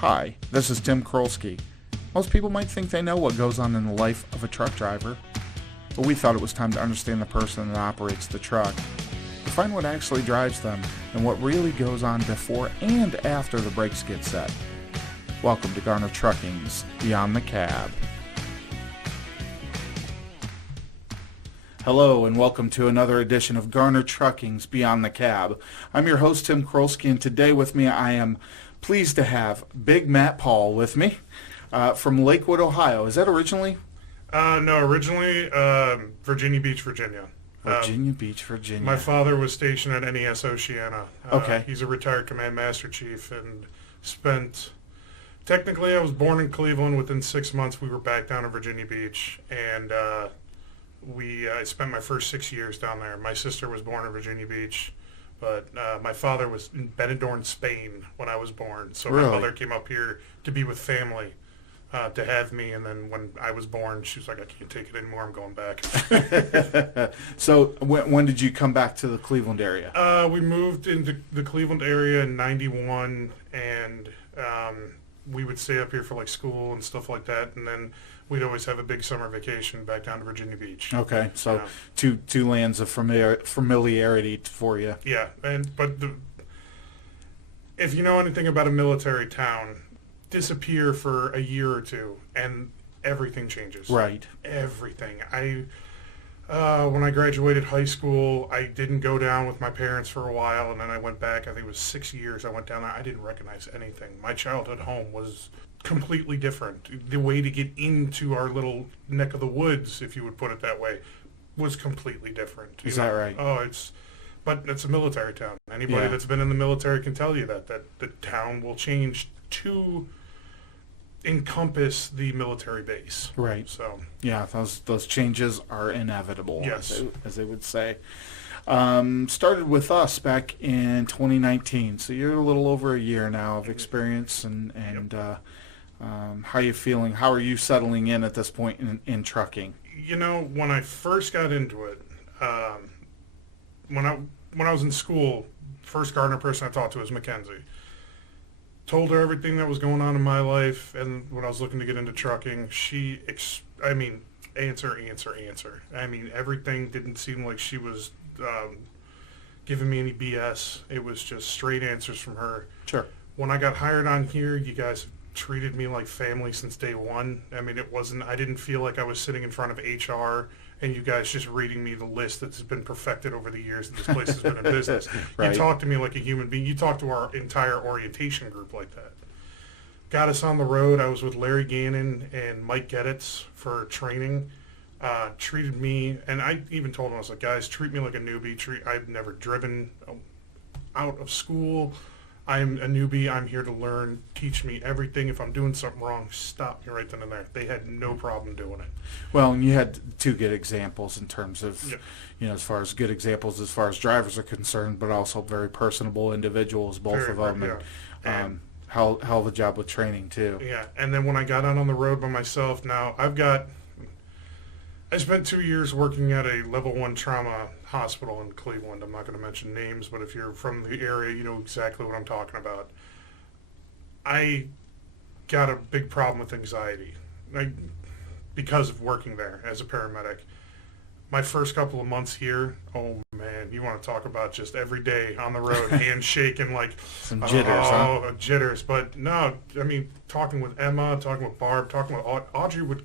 Hi, this is Tim Krolsky. Most people might think they know what goes on in the life of a truck driver, but we thought it was time to understand the person that operates the truck, to find what actually drives them and what really goes on before and after the brakes get set. Welcome to Garner Trucking's Beyond the Cab. Hello and welcome to another edition of Garner Trucking's Beyond the Cab. I'm your host Tim Krolsky, and today with me I am pleased to have Big Matt Paul with me from Lakewood, Ohio. Is that originally? No, originally Virginia Beach, Virginia. Virginia Beach, Virginia. My father was stationed at NES Oceana. Okay. He's a retired Command Master Chief and spent... Technically, I was born in Cleveland. Within 6 months, we were back down in Virginia Beach, and I spent my first 6 years down there. My sister was born in Virginia Beach, but my father was in Benidorm, Spain when I was born. So Really? My mother came up here to be with family, to have me, and then when I was born, she was like, I can't take it anymore, I'm going back. So when did you come back to the Cleveland area? We moved into the Cleveland area in '91, and we would stay up here for like school and stuff like that, and then we'd always have a big summer vacation back down to Virginia Beach. Okay, so two lands of familiarity for you. Yeah, but if you know anything about a military town, disappear for a year or two, and everything changes. Right. Everything. When I graduated high school, I didn't go down with my parents for a while, and then I went back. I think it was 6 years. I went down there. I didn't recognize anything. My childhood home was completely different. The way to get into our little neck of the woods, if you would put it that way, was completely different. Is that right? But it's a military town. Anybody that's been in the military can tell you that the town will change to encompass the military base. Right. So yeah, those changes are inevitable. Yes. as they would say. Started with us back in 2019, so you're a little over a year now of experience, and how are you feeling? How are you settling in at this point in trucking? You know, when I first got into it, when I was in school, first Garner person I talked to was Mackenzie. Told her everything that was going on in my life, and when I was looking to get into trucking, answer. I mean, everything didn't seem like she was giving me any BS. It was just straight answers from her. Sure. When I got hired on here, you guys treated me like family since day one. I mean, I didn't feel like I was sitting in front of HR and you guys just reading me the list that's been perfected over the years that this place has been in business. Right. You talk to me like a human being. You talk to our entire orientation group like that. Got us on the road. I was with Larry Gannon and Mike Gedditz for training. Treated me, and I even told them, I was like, guys, treat me like a newbie. I've never driven out of school. I'm a newbie. I'm here to learn. Teach me everything. If I'm doing something wrong, stop me right then and there. They had no problem doing it. Well, and you had two good examples in terms of, as far as good examples as far as drivers are concerned, but also very personable individuals, both of them. And hell of a job with training, too. Yeah, and then when I got out on the road by myself, now I spent 2 years working at a level 1 trauma hospital in Cleveland. I'm not going to mention names, but if you're from the area, you know exactly what I'm talking about. I got a big problem with anxiety because of working there as a paramedic. My first couple of months here, oh man, you want to talk about just every day on the road, hands shaking like some jitters, jitters. But no, I mean, talking with Emma, talking with Barb, talking with Audrey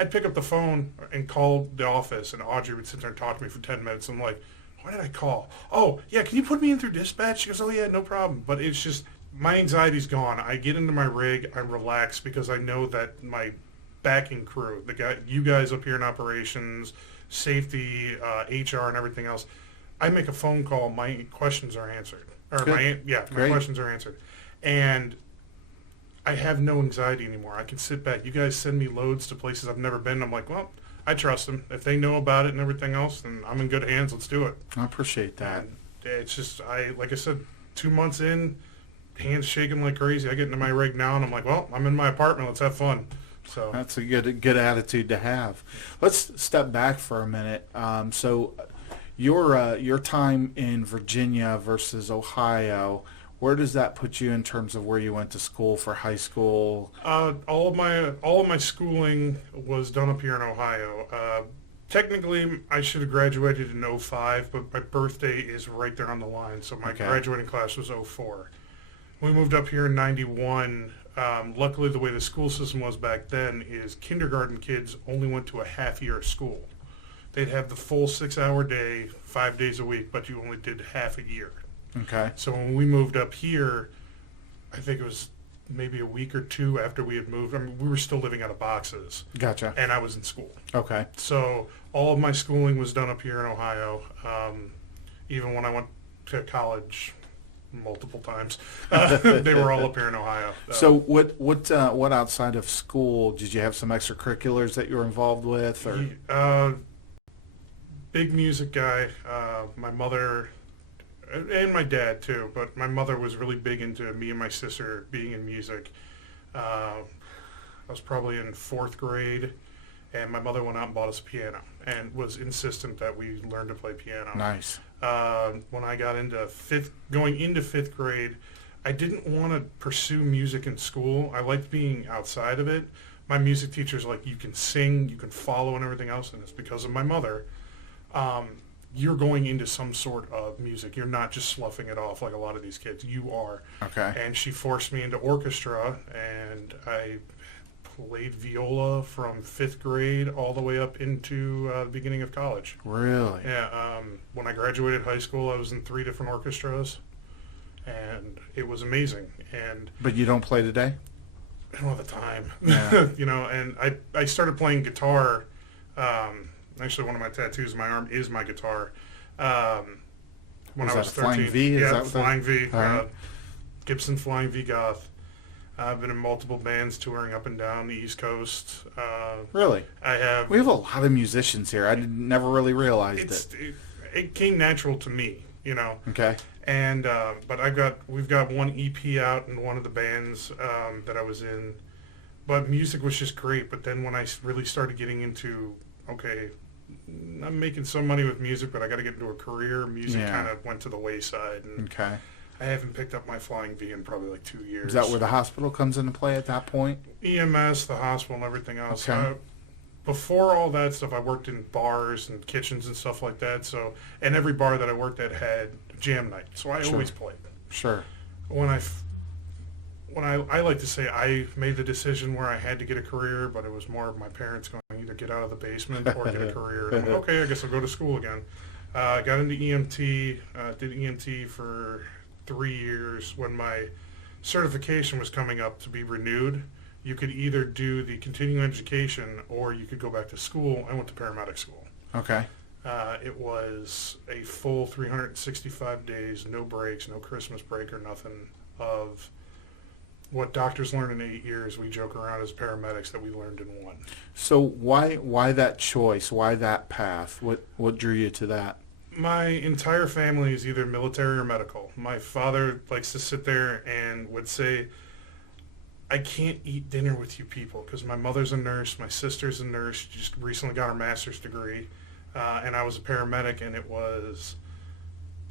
I'd pick up the phone and call the office, and Audrey would sit there and talk to me for 10 minutes. I'm like, why did I call? Oh, yeah, can you put me in through dispatch? She goes, oh, yeah, no problem. But it's just, my anxiety's gone. I get into my rig, I relax, because I know that my backing crew, you guys up here in operations, safety, HR, and everything else, I make a phone call, my questions are answered. My questions are answered. And I have no anxiety anymore. I can sit back. You guys send me loads to places I've never been. I'm like, well, I trust them. If they know about it and everything else, then I'm in good hands. Let's do it. I appreciate that. And it's just, like I said, 2 months in, hands shaking like crazy. I get into my rig now, and I'm like, well, I'm in my apartment. Let's have fun. So that's a good attitude to have. Let's step back for a minute. So your time in Virginia versus Ohio, Where does that put you in terms of where you went to school for high school? All of my schooling was done up here in Ohio. Technically, I should have graduated in '05, but my birthday is right there on the line, so my graduating class was '04. We moved up here in '91. Luckily, the way the school system was back then is kindergarten kids only went to a half year of school. They'd have the full 6-hour day, 5 days a week, but you only did half a year. Okay. So when we moved up here, I think it was maybe a week or two after we had moved. I mean, we were still living out of boxes. Gotcha. And I was in school. Okay. So all of my schooling was done up here in Ohio. Even when I went to college multiple times, they were all up here in Ohio. So what outside of school did you have some extracurriculars that you were involved with? Or? Big music guy. My mother and my dad too, but my mother was really big into me and my sister being in music. I was probably in 4th grade, and my mother went out and bought us a piano and was insistent that we learn to play piano. Nice. When I got into going into 5th grade, I didn't want to pursue music in school. I liked being outside of it. My music teacher's like, you can sing, you can follow, and everything else, and it's because of my mother. You're going into some sort of music. You're not just sloughing it off like a lot of these kids. You are. Okay. And she forced me into orchestra, and I played viola from 5th grade all the way up into the beginning of college. Really? Yeah. When I graduated high school, I was in 3 different orchestras, and it was amazing. But you don't play today? I don't have the time. Yeah. And I started playing guitar. Actually, one of my tattoos on my arm is my guitar. When I was 13. Flying V? Yeah, Flying V. Right. Gibson Flying V Goth. I've been in multiple bands touring up and down the East Coast. Really? I have. We have a lot of musicians here. I never really realized it. It came natural to me, Okay. And but we've got one EP out in one of the bands that I was in. But music was just great. But then when I really started getting into, okay, I'm making some money with music, but I got to get into a career. Music kind of went to the wayside. And okay. I haven't picked up my Flying V in probably like 2 years. Is that where the hospital comes into play at that point? EMS, the hospital, and everything else. Okay. Before all that stuff, I worked in bars and kitchens and stuff like that. So, and every bar that I worked at had jam night, so I always played. Sure. When I like to say I made the decision where I had to get a career, but it was more of my parents going, either get out of the basement or get a career. And I'm like, okay, I guess I'll go to school again. I got into EMT, did EMT for 3 years. When my certification was coming up to be renewed, you could either do the continuing education or you could go back to school. I went to paramedic school. Okay. It was a full 365 days, no breaks, no Christmas break or nothing, of what doctors learn in 8 years. We joke around as paramedics that we learned in 1. So why that choice? Why that path? What drew you to that? My entire family is either military or medical. My father likes to sit there and would say, I can't eat dinner with you people, because my mother's a nurse, my sister's a nurse, she just recently got her master's degree, and I was a paramedic, and it was,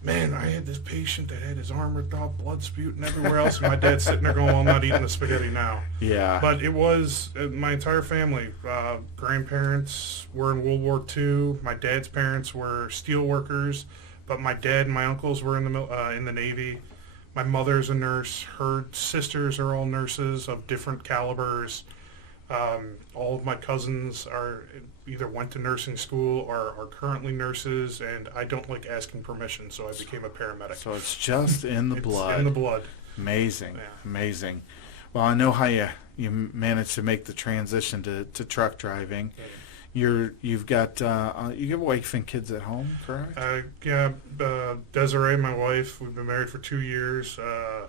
man, I had this patient that had his arm ripped off, blood spewing everywhere else, and my dad's sitting there going, well, I'm not eating the spaghetti now. Yeah. But it was my entire family. Grandparents were in World War II. My dad's parents were steel workers, but my dad and my uncles were in the Navy. My mother's a nurse. Her sisters are all nurses of different calibers. All of my cousins either went to nursing school or are currently nurses, and I don't like asking permission, so I became a paramedic. So it's just in the blood. It's in the blood. Amazing. Yeah. Amazing. Well, I know how you managed to make the transition to truck driving. Yeah. You've got you have a wife and kids at home, correct? Yeah, Desiree, my wife, we've been married for 2 years.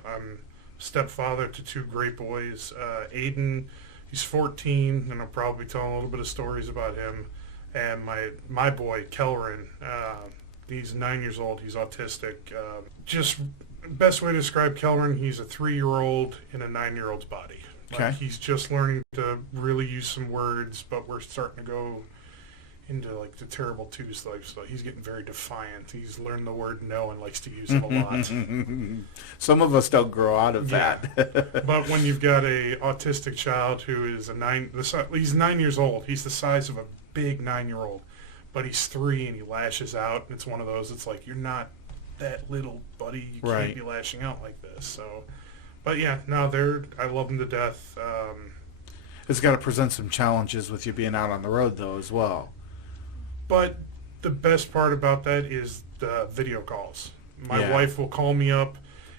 I'm stepfather to 2 great boys. Aiden, he's 14, and I'll probably tell a little bit of stories about him. And my boy, Kelrin, he's 9 years old. He's autistic. Just best way to describe Kelrin, he's a 3-year-old in a 9-year-old's body. Okay. He's just learning to really use some words, but we're starting to go into like the terrible twos lifestyle. He's getting very defiant. He's learned the word no and likes to use it a lot. Some of us don't grow out of that. But when you've got a autistic child who is he's 9 years old. He's the size of a big 9-year-old, but he's 3 and he lashes out. And it's one of those. It's like, you're not that little, buddy. You can't be lashing out like this. So, but yeah, no, I love them to death. It's got to present some challenges with you being out on the road, though, as well. But the best part about that is the video calls. My wife will call me up.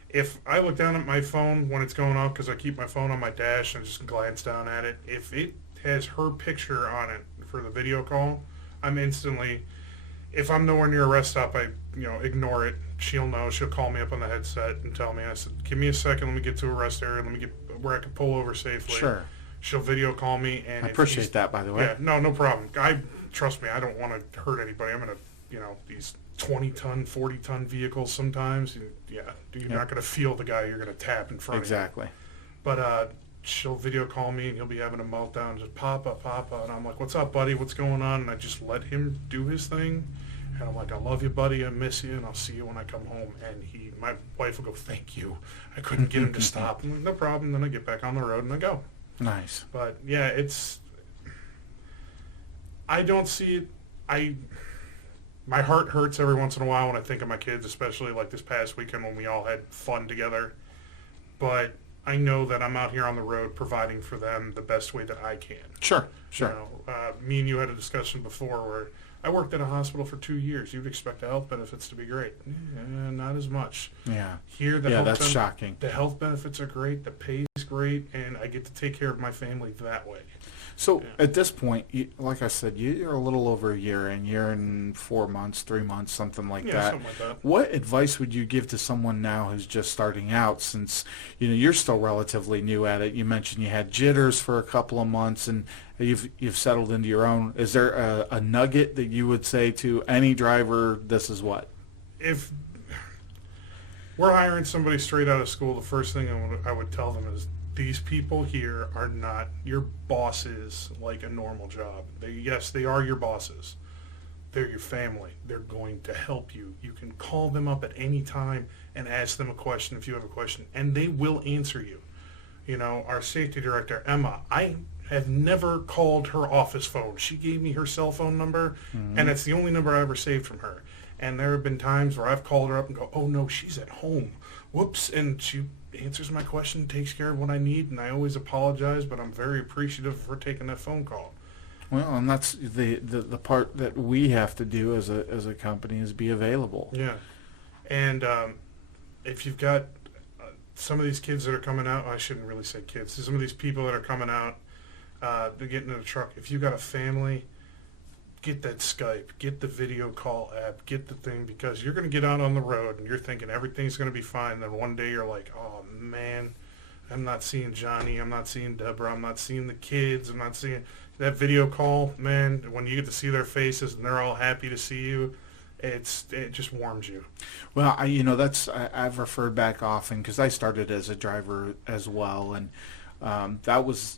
If I look down at my phone when it's going off, because I keep my phone on my dash and just glance down at it, if it has her picture on it for the video call, I'm instantly, if I'm nowhere near a rest stop, I ignore it. She'll know. She'll call me up on the headset and tell me. I said, give me a second. Let me get to a rest area. Let me get where I can pull over safely. Sure. She'll video call me. And I appreciate that, by the way. Yeah, no problem. Trust me, I don't want to hurt anybody. I'm in these 20-ton, 40-ton vehicles sometimes. You're not going to feel the guy you're going to tap in front of you. Exactly. But she'll video call me, and he'll be having a meltdown, just Papa. And I'm like, what's up, buddy? What's going on? And I just let him do his thing. And I'm like, I love you, buddy. I miss you, and I'll see you when I come home. And my wife will go, thank you. I couldn't get him to stop. I'm like, no problem. Then I get back on the road, and I go. Nice. But, yeah, I don't see it. My heart hurts every once in a while when I think of my kids, especially like this past weekend when we all had fun together. But I know that I'm out here on the road providing for them the best way that I can. Sure. Me and you had a discussion before where I worked at a hospital for 2 years. You'd expect the health benefits to be great. Not as much. Yeah. Here, that's shocking. The health benefits are great. The pay is great, and I get to take care of my family that way. So at this point, like I said, you're a little over a year and 4 months, 3 months, something like that. Something like that. What advice would you give to someone now who's just starting out, since you're still relatively new at it? You mentioned you had jitters for a couple of months, and you've settled into your own. Is there a nugget that you would say to any driver? This is what? If we're hiring somebody straight out of school, the first thing I would tell them is, these people here are not your bosses like a normal job. They are your bosses. They're your family. They're going to help you. You can call them up at any time and ask them a question if you have a question, and they will answer you. Our safety director, Emma, I have never called her office phone. She gave me her cell phone number, and it's the only number I ever saved from her. And there have been times where I've called her up and go, oh, no, she's at home. Whoops. And she answers my question, takes care of what I need, and I always apologize, but I'm very appreciative for taking that phone call. Well, and that's the part that we have to do as a company, is be available. Yeah. And if you've got some of these kids that are coming out, I shouldn't really say kids, some of these people that are coming out, they're getting in a truck. If you've got a family, get that Skype, get the video call app, get the thing, because you're going to get out on the road and you're thinking everything's going to be fine. And then one day you're like, oh, man, I'm not seeing Johnny. I'm not seeing Deborah. I'm not seeing the kids. I'm not seeing that video call. Man, when you get to see their faces and they're all happy to see you, it just warms you. Well, I've referred back often because I started as a driver as well, and that was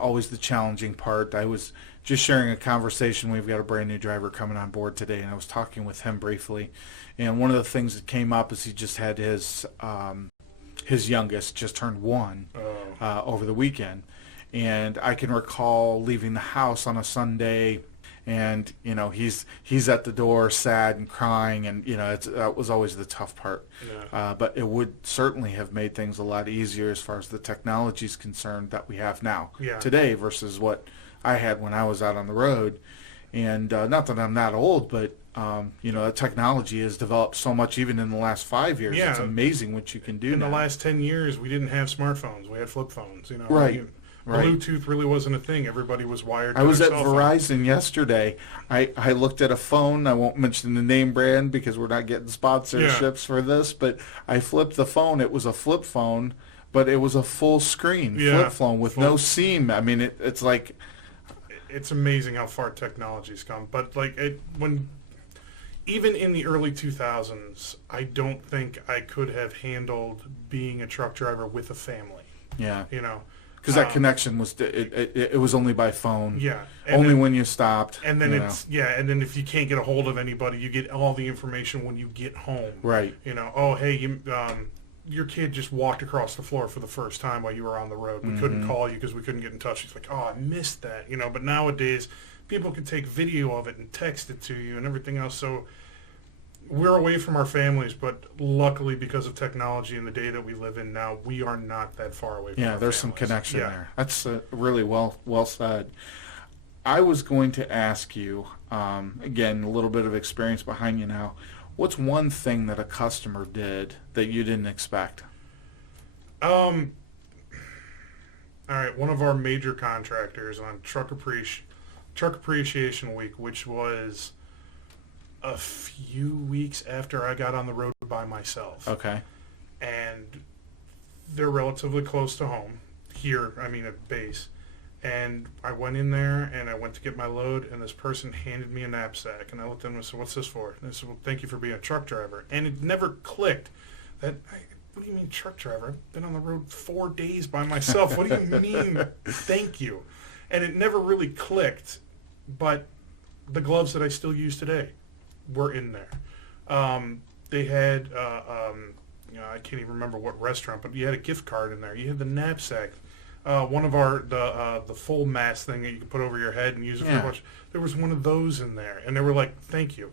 always the challenging part. I was just sharing a conversation. We've got a brand new driver coming on board today, and I was talking with him briefly, and one of the things that came up is he just had his youngest just turned 1 over the weekend, and I can recall leaving the house on a Sunday, and he's at the door sad and crying, and that was always the tough part. Yeah. But it would certainly have made things a lot easier as far as the technology is concerned that we have now today versus what I had when I was out on the road. And not that I'm that old, but technology has developed so much even in the last 5 years. Yeah. It's amazing what you can do in now. The last 10 years, we didn't have smartphones. We had flip phones. Right. Bluetooth really wasn't a thing. Everybody was wired to I was at Verizon phone. Yesterday. I looked at a phone. I won't mention the name brand because we're not getting sponsorships for this, but I flipped the phone. It was a flip phone, but it was a full screen flip phone with no SIM. I mean, it's like... It's amazing how far technology's come. But even in the early 2000s, I don't think I could have handled being a truck driver with a family. Yeah. Because that connection was it was only by phone. Yeah. Only then, when you stopped. And then and then if you can't get a hold of anybody, you get all the information when you get home. Right. You know, oh hey, your kid just walked across the floor for the first time while you were on the road. We couldn't call you because we couldn't get in touch. It's like, oh, I missed that. You know, but nowadays people can take video of it and text it to you and everything else. So we're away from our families, but luckily because of technology and the day that we live in now, we are not that far away from our there's families. some connection there. That's really well said. I was going to ask you, again, a little bit of experience behind you now. What's one thing that a customer did that you didn't expect? All right, one of our major contractors on Truck Appreciation Week, which was a few weeks after I got on the road by myself. Okay. And they're relatively close to home here, at base. And I went in there and I went to get my load, and this person handed me a knapsack. And I looked at them and said, "What's this for?" And they said, "Well, thank you for being a truck driver." And it never clicked that, what do you mean truck driver? I've been on the road 4 days by myself. What do you mean thank you? And it never really clicked, but the gloves that I still use today were in there. They had, I can't even remember what restaurant, but you had a gift card in there. You had the knapsack. One of the full mask thing that you can put over your head and use it for much. There was one of those in there, and they were like, "Thank you,"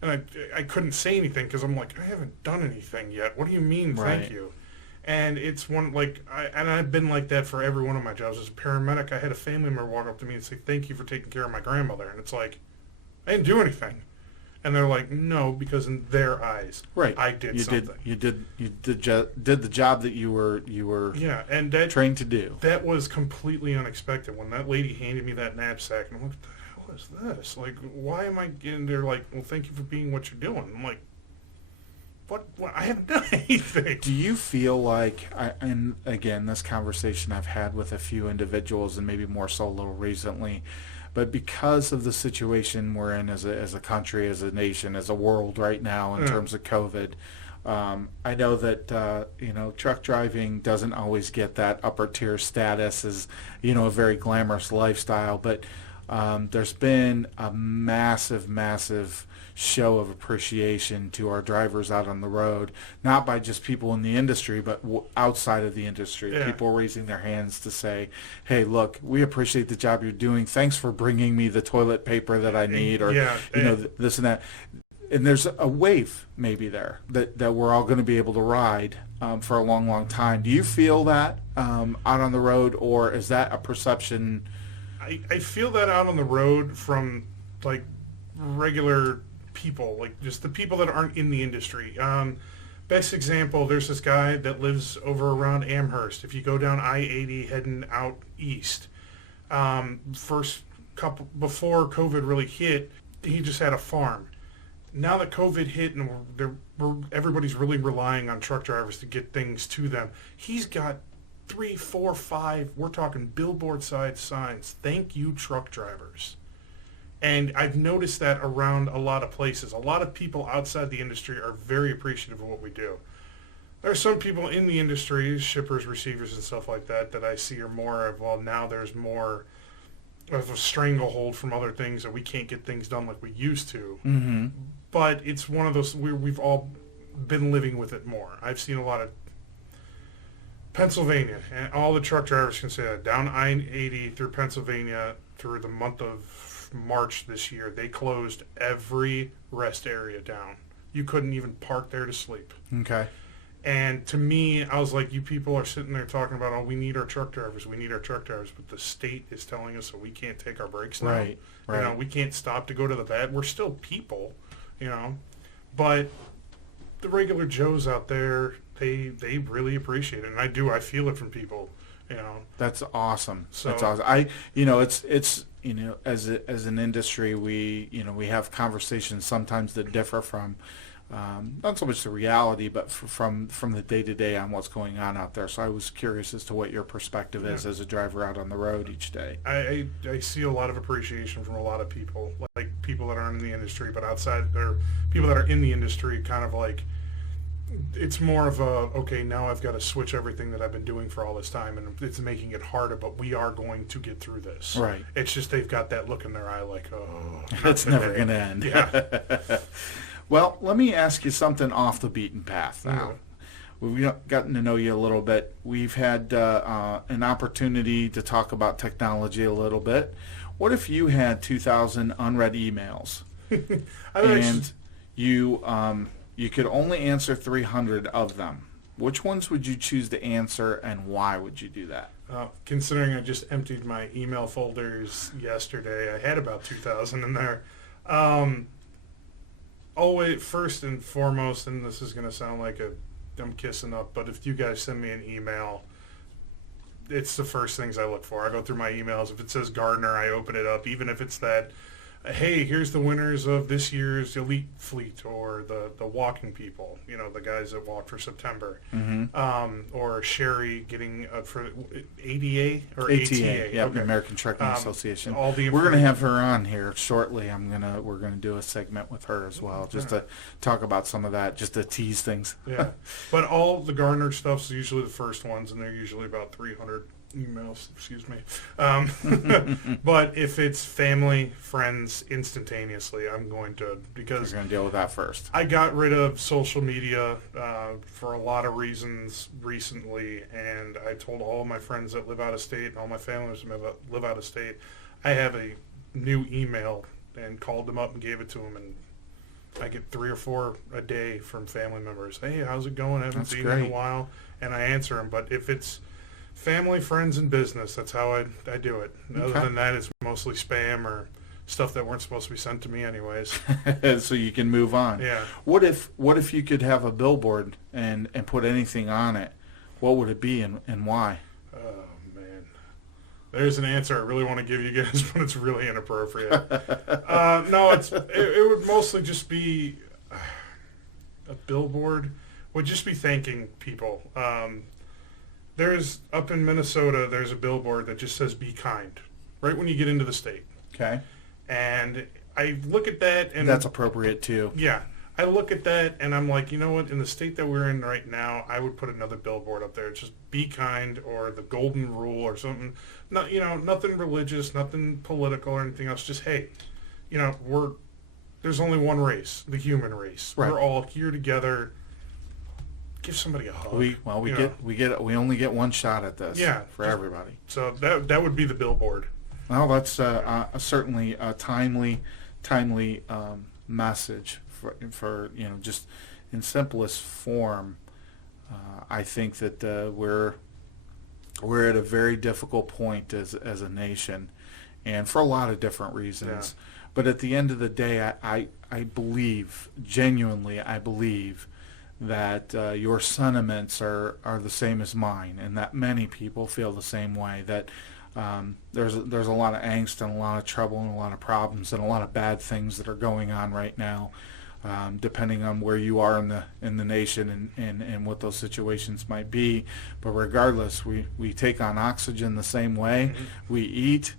and I couldn't say anything because I'm like, I haven't done anything yet. What do you mean, thank you? And it's one and I've been like that for every one of my jobs as a paramedic. I had a family member walk up to me and say, "Thank you for taking care of my grandmother," and it's like, I didn't do anything. And they're like, "No," because in their eyes, I did something. You did the job that you were and that, trained to do. That was completely unexpected when that lady handed me that knapsack, and I'm like, "What the hell is this? Like, why am I getting?" They're like, "Well, thank you for being what you're doing." I'm like, "What? I haven't done anything." Do you feel like, and again, this conversation I've had with a few individuals, and maybe more so a little recently, but because of the situation we're in as a country, as a nation, as a world right now in terms of COVID, I know that truck driving doesn't always get that upper tier status as a very glamorous lifestyle. But there's been a massive show of appreciation to our drivers out on the road, not by just people in the industry, but outside of the industry. Yeah. People raising their hands to say, "Hey, look, we appreciate the job you're doing. Thanks for bringing me the toilet paper that I need," or this and that. And there's a wave maybe there that we're all going to be able to ride for a long time. Do you feel that out on the road, or is that a perception? I feel that out on the road from regular people, just the people that aren't in the industry. Best example, there's this guy that lives over around Amherst. If you go down I-80 heading out east, first couple before COVID really hit, he just had a farm. Now that COVID hit and everybody's really relying on truck drivers to get things to them, he's got 3, 4, 5, we're talking billboard side signs, "Thank you, truck drivers." And I've noticed that around a lot of places. A lot of people outside the industry are very appreciative of what we do. There are some people in the industry, shippers, receivers, and stuff like that I see are more of, well, now there's more of a stranglehold from other things that we can't get things done like we used to. Mm-hmm. But it's one of those, we've all been living with it more. I've seen a lot of Pennsylvania, and all the truck drivers can say that, down I-80 through Pennsylvania through the month of March this year, they closed every rest area down. You couldn't even park there to sleep. Okay. And to me, I was like, you people are sitting there talking about, "Oh, we need our truck drivers, but the state is telling us that we can't take our breaks now. Right. We can't stop to go to the vet. We're still people, but the regular Joes out there, they really appreciate it, and I feel it from people. That's awesome. So, that's awesome. It's as an industry, we have conversations sometimes that differ from not so much the reality, but from the day to day on what's going on out there. So I was curious as to what your perspective is as a driver out on the road each day. I see a lot of appreciation from a lot of people, like people that aren't in the industry, but outside, or people that are in the industry, kind of like It's more of a, okay, now I've got to switch everything that I've been doing for all this time, and it's making it harder, but we are going to get through this. Right. It's just they've got that look in their eye like, oh, it's never going to end. Yeah. Well, let me ask you something off the beaten path now. Yeah. We've gotten to know you a little bit. We've had an opportunity to talk about technology a little bit. What if you had 2,000 unread emails and you could only answer 300 of them? Which ones would you choose to answer, and why would you do that? Considering I just emptied my email folders yesterday, I had about 2,000 in there. Always, first and foremost, and this is going to sound like I'm kissing up, but if you guys send me an email, it's the first things I look for. I go through my emails. If it says Garner, I open it up, even if it's that, hey, here's the winners of this year's Elite Fleet, or the walking people, the guys that walked for September, or Sherry getting for ADA or ATA, yeah, okay. American Trucking Association. All the we're going to have her on here shortly. We're going to do a segment with her as well, just to talk about some of that, just to tease things. Yeah, but all the Garner stuff's usually the first ones, and they're usually about 300 emails, excuse me. But if it's family, friends, instantaneously, I'm going to, because you're going to deal with that first. I got rid of social media for a lot of reasons recently, and I told all of my friends that live out of state and all my family members that live out of state, I have a new email, and called them up and gave it to them, and I get 3 or 4 a day from family members. Hey, how's it going? I haven't seen you in a while, and I answer them. But if it's family, friends, and business, that's how I do it. Okay. Other than that, it's mostly spam or stuff that weren't supposed to be sent to me anyways. So you can move on. Yeah. What if you could have a billboard and put anything on it? What would it be, and why? Oh, man. There's an answer I really want to give you guys, but it's really inappropriate. No, it would mostly just be a billboard. Would just be thanking people. There's, up in Minnesota, there's a billboard that just says, be kind, right when you get into the state. Okay. And I look at that, and that's appropriate too. Yeah. I look at that, and I'm like, you know what, in the state that we're in right now, I would put another billboard up there. It's just be kind, or the golden rule, or something. Not, nothing religious, nothing political or anything else. Just, hey, there's only one race, the human race. Right. We're all here together. Give somebody a hug. We only get one shot at this. Yeah, for everybody. So that would be the billboard. Well, that's certainly a timely message for just in simplest form. I think that we're at a very difficult point as a nation, and for a lot of different reasons. Yeah. But at the end of the day, I believe, genuinely, that your sentiments are the same as mine, and that many people feel the same way, that there's a lot of angst and a lot of trouble and a lot of problems and a lot of bad things that are going on right now, depending on where you are in the nation and what those situations might be. But regardless, we take on oxygen the same way. Mm-hmm. We eat,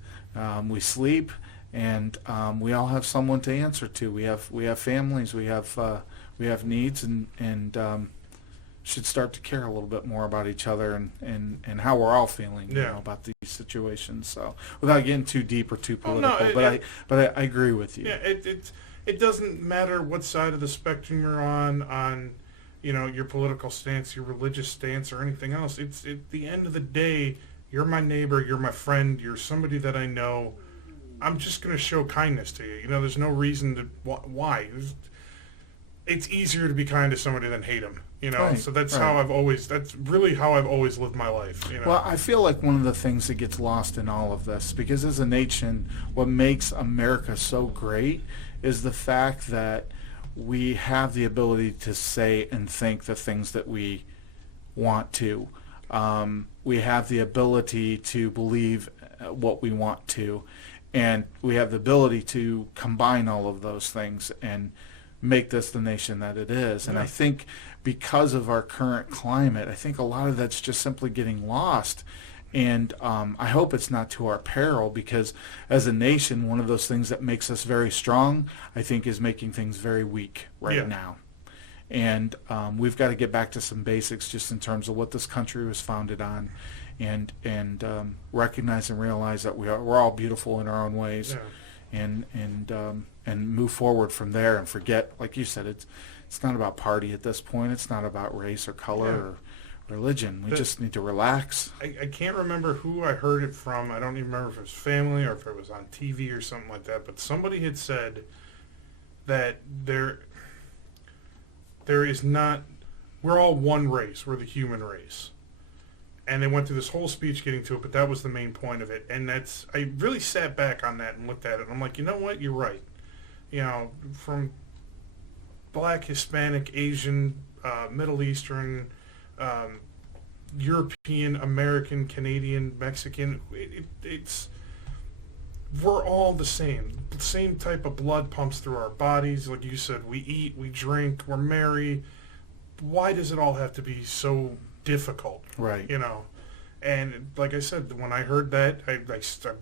we sleep, and we all have someone to answer to. We have families, we have needs, and should start to care a little bit more about each other and how we're all feeling about these situations. So without getting too deep or too political, but I agree with you. Yeah, it doesn't matter what side of the spectrum you're on your political stance, your religious stance, or anything else. It's at the end of the day, you're my neighbor, you're my friend, you're somebody that I know. I'm just going to show kindness to you. There's no reason to why. It's easier to be kind to somebody than hate them, Right, so that's right. That's really how I've always lived my life, Well, I feel like one of the things that gets lost in all of this, because as a nation, what makes America so great is the fact that we have the ability to say and think the things that we want to. We have the ability to believe what we want to, and we have the ability to combine all of those things and make this the nation that it is. And I think because of our current climate, I think a lot of that's just simply getting lost. And I hope it's not to our peril, because as a nation, one of those things that makes us very strong, I think, is making things very weak right now. And we've got to get back to some basics just in terms of what this country was founded on, and recognize and realize that we're all beautiful in our own ways, and move forward from there, and forget, like you said, it's not about party at this point. It's not about race or color or religion. We just need to relax. I can't remember who I heard it from. I don't even remember if it was family or if it was on TV or something like that, but somebody had said that there is not, we're all one race. We're the human race. And they went through this whole speech getting to it, but that was the main point of it. And I really sat back on that and looked at it, and I'm like, you know what? You're right. You know, from Black, Hispanic, Asian, Middle Eastern, European, American, Canadian, Mexican, we're all the same. The same type of blood pumps through our bodies. Like you said, we eat, we drink, we're merry. Why does it all have to be so difficult? Right. You know? And like I said, when I heard that, I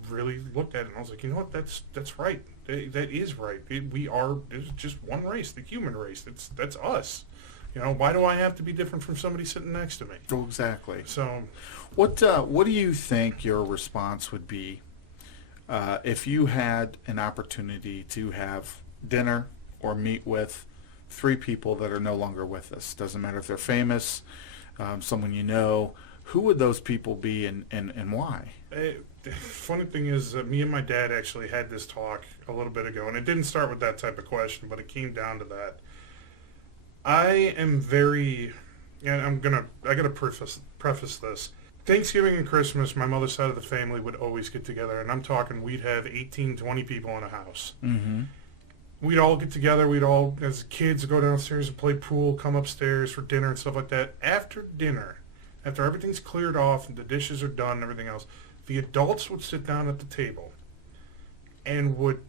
really looked at it and I was like, you know what? That's right. That is right. It's just one race, the human race. That's us. You know, why do I have to be different from somebody sitting next to me? Oh, exactly. So, what do you think your response would be if you had an opportunity to have dinner or meet with 3 people that are no longer with us? Doesn't matter if they're famous, someone you know. Who would those people be, and why? The funny thing is that me and my dad actually had this talk a little bit ago, and it didn't start with that type of question, but it came down to that. I am very, and I gotta preface this. Thanksgiving and Christmas, my mother's side of the family would always get together, and I'm talking we'd have 18, 20 people in a house. Mm-hmm. We'd all get together. We'd all, as kids, go downstairs and play pool, come upstairs for dinner and stuff like that. After dinner, after everything's cleared off and the dishes are done and everything else, the adults would sit down at the table and would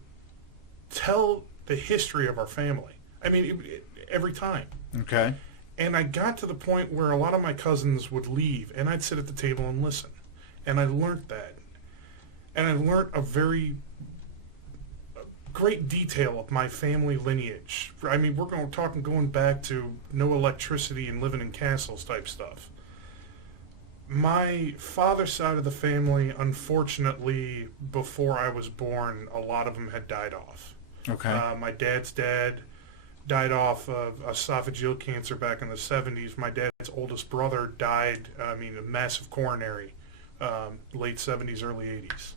tell the history of our family. I mean, every time. Okay. And I got to the point where a lot of my cousins would leave, and I'd sit at the table and listen. And I learned that. And I learned a very great detail of my family lineage. I mean, we're going back to no electricity and living in castles type stuff. My father's side of the family, unfortunately, before I was born, a lot of them had died off. Okay. My dad's dad died off of esophageal cancer back in the 70s. My dad's oldest brother died, a massive coronary, late 70s, early 80s.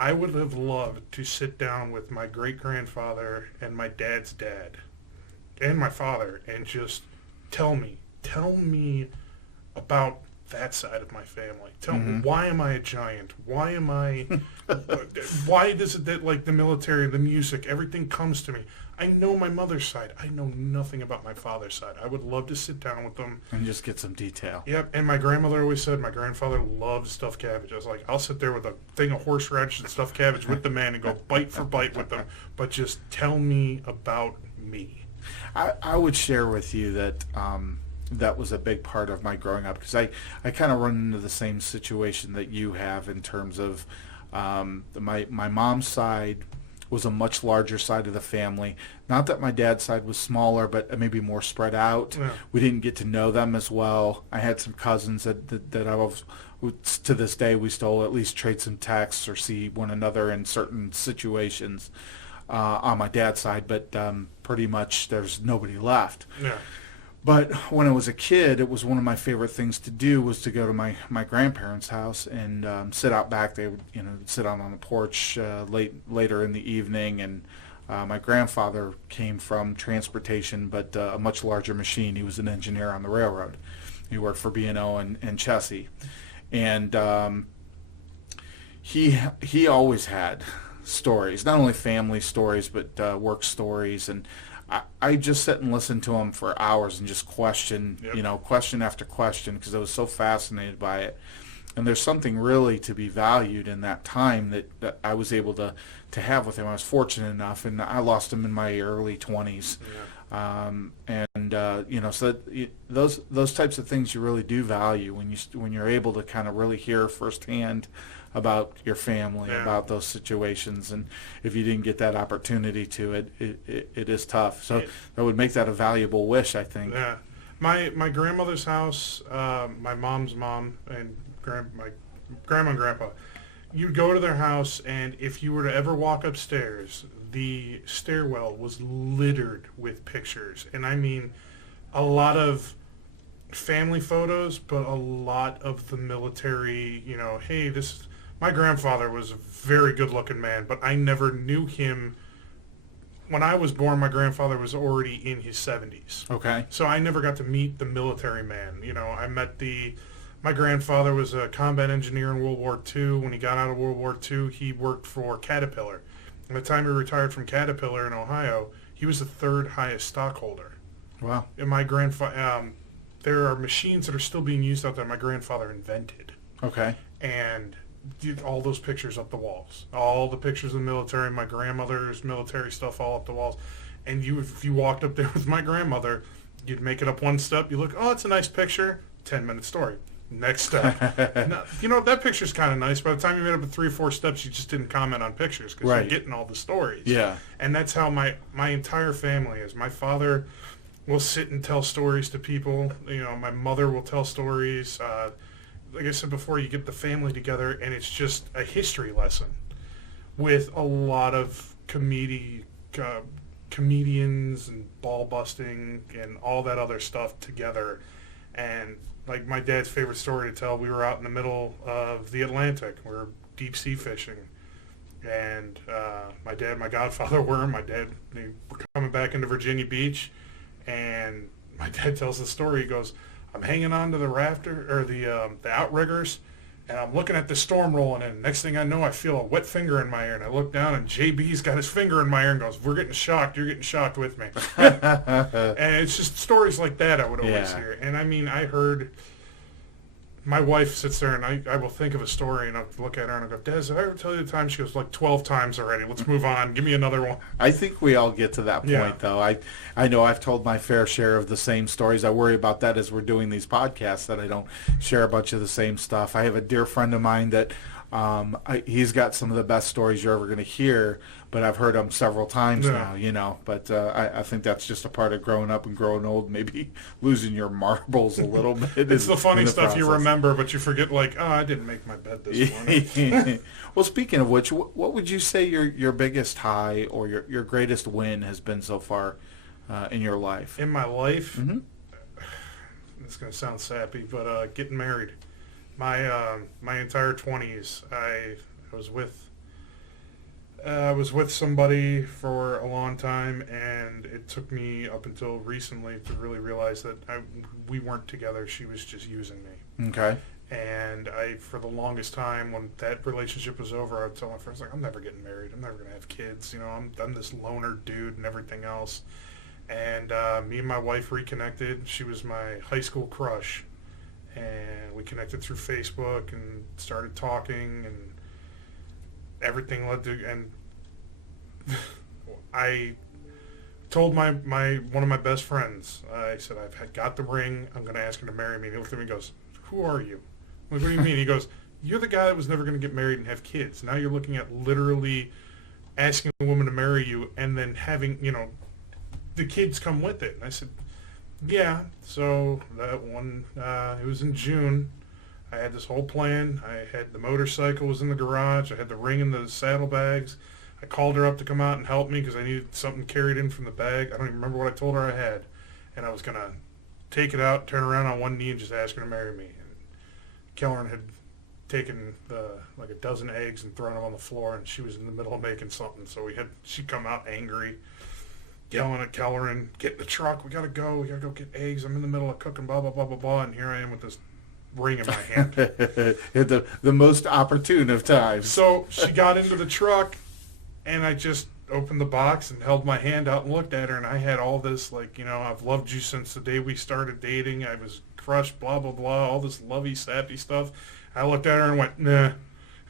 I would have loved to sit down with my great-grandfather and my dad's dad and my father and just tell me about that side of my family. Tell me, why am I a giant? Why am I, why does it that, like the military, the music, everything comes to me? I know my mother's side. I know nothing about my father's side. I would love to sit down with them. And just get some detail. Yep, and my grandmother always said my grandfather loved stuffed cabbage. I was like, I'll sit there with a thing of horseradish and stuffed cabbage with the man and go bite for bite with them, but just tell me about me. I would share with you that that was a big part of my growing up, because I kind of run into the same situation that you have in terms of my mom's side was a much larger side of the family. Not that my dad's side was smaller, but maybe more spread out. Yeah. We didn't get to know them as well. I had some cousins that I was, to this day, we still at least trade some texts or see one another in certain situations on my dad's side, but pretty much there's nobody left. Yeah. But when I was a kid, it was one of my favorite things to do was to go to my grandparents' house and sit out back. They would sit out on the porch later in the evening. And my grandfather came from transportation, but a much larger machine. He was an engineer on the railroad. He worked for B&O and Chessie. And he always had stories, not only family stories, but work stories. And I just sit and listen to him for hours and just question, question after question, because I was so fascinated by it. And there's something really to be valued in that time that I was able to have with him. I was fortunate enough, and I lost him in my early 20s. Yeah. And And so those types of things you really do value when you're able to kind of really hear firsthand about your family, about those situations, and if you didn't get that opportunity to, it is tough. So that would make that a valuable wish, I think. Yeah, my grandmother's house, my mom's mom, and my grandma and grandpa. You'd go to their house, and if you were to ever walk upstairs, the stairwell was littered with pictures. And I mean, a lot of family photos, but a lot of the military, hey, my grandfather was a very good-looking man, but I never knew him. When I was born, my grandfather was already in his 70s. Okay. So I never got to meet the military man. I met my grandfather was a combat engineer in World War II. When he got out of World War II, he worked for Caterpillar. By the time he retired from Caterpillar in Ohio, he was the third highest stockholder. Wow. And my grandfather, there are machines that are still being used out there my grandfather invented. Okay. And all those pictures up the walls. All the pictures of the military, my grandmother's military stuff all up the walls. And if you walked up there with my grandmother, you'd make it up one step. You look, oh, it's a nice picture. 10-minute story. Next step. Now, that picture's kind of nice. By the time you made up at 3 or 4 steps, you just didn't comment on pictures because you're getting all the stories. Yeah. And that's how my entire family is. My father will sit and tell stories to people. My mother will tell stories. Like I said before, you get the family together, and it's just a history lesson with a lot of comedians and ball busting and all that other stuff together. And like my dad's favorite story to tell, we were out in the middle of the Atlantic. We were deep sea fishing. And my dad and my godfather were. They were coming back into Virginia Beach. And my dad tells the story. He goes, I'm hanging on to the rafter, or the outriggers, and I'm looking at the storm rolling in. Next thing I know, I feel a wet finger in my ear. And I look down, and JB's got his finger in my ear and goes, we're getting shocked. You're getting shocked with me. And it's just stories like that I would always hear. And I mean, I heard my wife sits there, and I will think of a story, and I'll look at her, and I'll go, Des, did I ever tell you the time? She goes, like 12 times already. Let's move on. Give me another one. I think we all get to that point, though. I know I've told my fair share of the same stories. I worry about that as we're doing these podcasts, that I don't share a bunch of the same stuff. I have a dear friend of mine that he's got some of the best stories you're ever going to hear, but I've heard them several times now, But I think that's just a part of growing up and growing old, maybe losing your marbles a little bit. It's the funny stuff you remember, but you forget, like, I didn't make my bed this morning. Well, speaking of which, what would you say your biggest high or your greatest win has been so far in your life? In my life? Mm-hmm. It's going to sound sappy, but getting married. My entire 20s, I was with somebody for a long time, and it took me up until recently to really realize that we weren't together. She was just using me. Okay. And for the longest time, when that relationship was over, I would tell my friends, like, I'm never getting married. I'm never going to have kids. I'm this loner dude and everything else. And me and my wife reconnected. She was my high school crush. And we connected through Facebook and started talking, and everything led to, and I told one of my best friends, I said, I've got the ring, I'm going to ask her to marry me. And he looked at me and goes, who are you? I'm like, what do you mean? He goes, you're the guy that was never going to get married and have kids. Now you're looking at literally asking a woman to marry you and then having, the kids come with it. And I said, yeah, so that one, it was in June. I had this whole plan. I had the motorcycle was in the garage. I had the ring in the saddlebags. I called her up to come out and help me because I needed something carried in from the bag. I don't even remember what I told her I had. And I was going to take it out, turn around on one knee, and just ask her to marry me. And Kellen had taken like a dozen eggs and thrown them on the floor, and she was in the middle of making something. So she'd come out angry, yelling at Kelleran, get in the truck, we gotta go get eggs, I'm in the middle of cooking, blah, blah, blah, blah, blah, and here I am with this ring in my hand. the most opportune of times. So she got into the truck, and I just opened the box and held my hand out and looked at her, and I had all this, like, I've loved you since the day we started dating, I was crushed, blah, blah, blah, all this lovey, sappy stuff. I looked at her and went, nah.